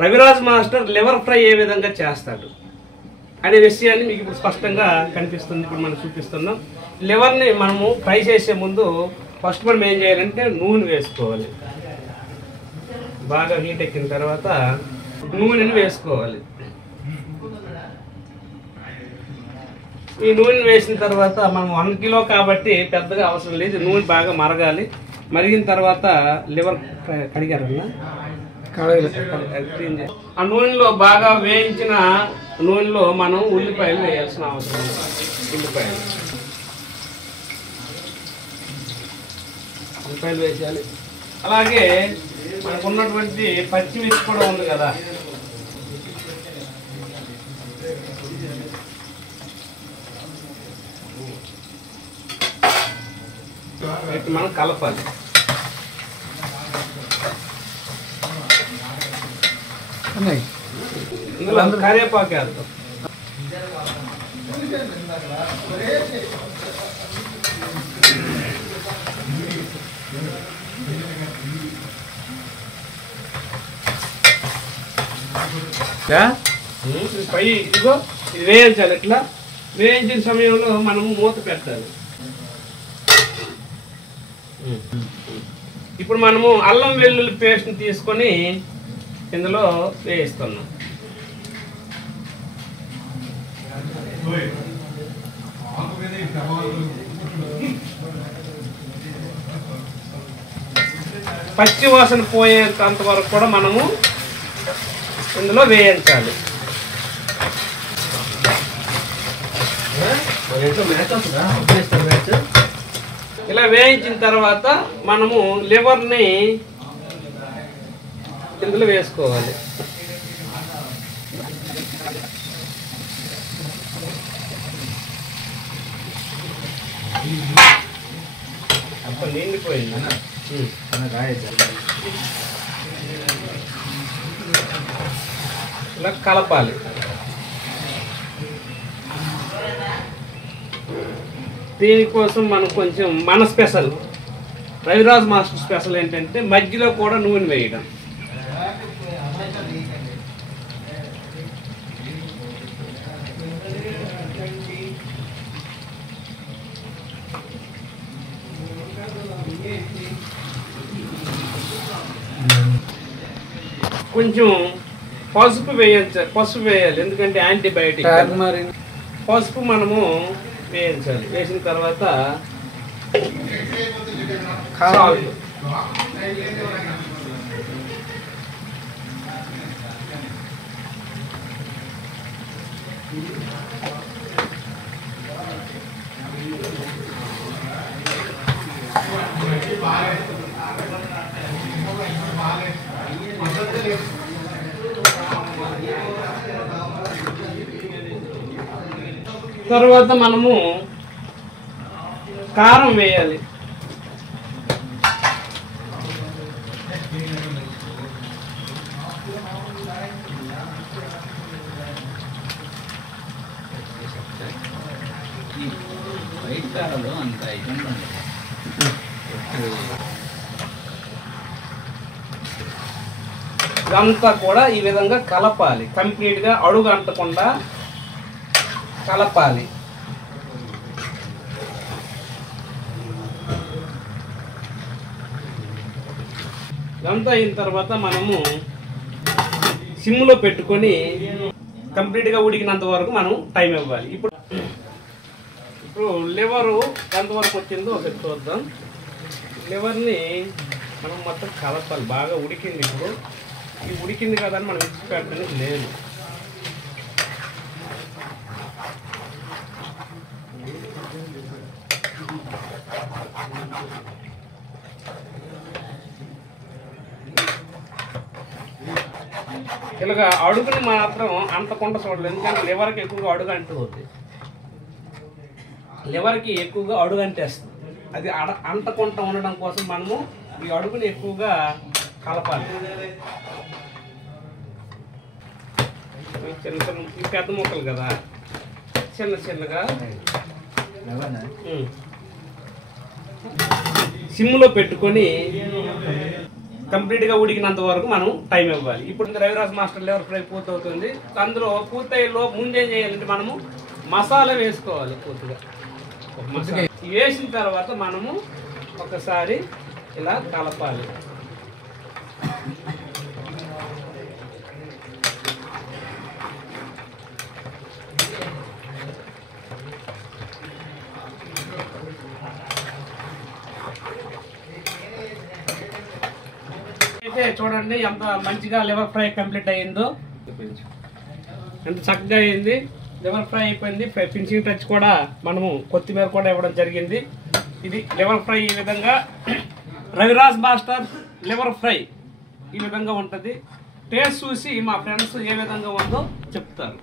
Raviraj master liver fry ఏ విధంగా చేస్తాడు అనే విషయాన్ని మీకు ఇప్పుడు స్పష్టంగా కనిపిస్తుంది. ఇప్పుడు మనం చూపిస్తున్నాం. లివర్ని మనము ఫ్రై చేసే ముందు ఫస్ట్ మనం ఏం చేయాలంటే నూనె వేసుకోవాలి. బాగా హీట్ ఎక్కిన తర్వాత నూనెని వేసుకోవాలి. ఈ నూనె వేసిన తర్వాత మనం 1 కిలో కాబట్టి పెద్దగా అవసరం లేదు. నూనె బాగా మరగాలి. మరిగిన తర్వాత లివర్ కడిగారన్నా ఆ నూనెలో బాగా వేయించిన నూనెలో మనం ఉల్లిపాయలు వేయాల్సిన అవసరం ఉంది. ఉల్లిపాయలు వేసేయాలి. అలాగే మనకు ఉన్నటువంటి పచ్చిమిర్చి కూడా ఉంది కదా, మనం కలపాలి. ఇందులో కరివేపాకు వేద్దాం. పై ఇదిగో ఇది వేయించాలి. ఇట్లా వేయించిన సమయంలో మనం మూత పెట్టాలి. ఇప్పుడు మనము అల్లం వెల్లుల్లి పేస్ట్ని తీసుకొని ఇందులో వేయిస్తున్నాం. పచ్చి వాసన పోయేంత వరకు కూడా మనము ఇందులో వేయించాలి. ఇలా వేయించిన తర్వాత మనము లివర్ని ఇందులో వేసుకోవాలి. అప్పుడు నిండిపోయింది. ఇలా కలపాలి. దీనికోసం మనం కొంచెం మన స్పెషల్ రవిరాజ్ మాస్టర్ స్పెషల్ ఏంటంటే మధ్యలో కూడా నూనె వేయడం. కొంచెం పసుపు వేయాలి, ఎందుకంటే యాంటీబయాటిక్. పసుపు మనము వేయించాలి. వేసిన తర్వాత సాల్ట్, తర్వాత మనము కారం వేయాలి. ఇదంతా కూడా ఈ విధంగా కలపాలి. కంప్లీట్గా అడుగు అంటకుండా కలపాలి. ఇదంతా అయిన తర్వాత మనము సిమ్లో పెట్టుకొని కంప్లీట్గా ఉడికినంత వరకు మనం టైం ఇవ్వాలి. ఇప్పుడు లివరు ఎంతవరకు వచ్చిందో ఒకటి చూద్దాం. లివర్ని మనం మొత్తం కలపాలి. బాగా ఉడికింది. ఇప్పుడు ఇది ఉడికింది కదా అని మనం మిక్స్ పెట్టడానికి లేదు. ఇలాగా అడుగుని మాత్రం అంటకుండా చూడలేదు, ఎందుకంటే లివర్కి ఎక్కువగా అడుగు అంటుతుంది. లివర్కి ఎక్కువగా అడుగు అంటేస్తుంది. అది అంటకుండా ఉండడం కోసం మనము ఈ అడుగుని ఎక్కువగా కలపాలి. చిన్న చిన్న పెద్ద ముక్కలు కదా, చిన్న చిన్నగా సిమ్లో పెట్టుకొని కంప్లీట్గా ఉడికినంత వరకు మనం టైం ఇవ్వాలి. ఇప్పుడు రవిరాజ్ మాస్టర్ లెవర్ ఫ్రై పూర్తవుతుంది. అందులో పూర్తయ్యేలో ముందేం చేయాలంటే మనము మసాలా వేసుకోవాలి. పూర్తిగా వేసిన తర్వాత మనము ఒకసారి ఇలా కలపాలి. అయితే చూడండి ఎంత మంచిగా లివర్ ఫ్రై కంప్లీట్ అయ్యిందో, ఎంత చక్కగా అయింది. లివర్ ఫ్రై అయిపోయింది. ఫినిషింగ్ టచ్ కూడా మనము కొత్తిమీర కూడా ఇవ్వడం జరిగింది. ఇది లివర్ ఫ్రై. ఈ విధంగా రవిరాజ్ మాస్టర్ లివర్ ఫ్రై ఈ విధంగా ఉంటుంది. టేస్ట్ చూసి మా ఫ్రెండ్స్ ఏ విధంగా ఉందో చెప్తారు.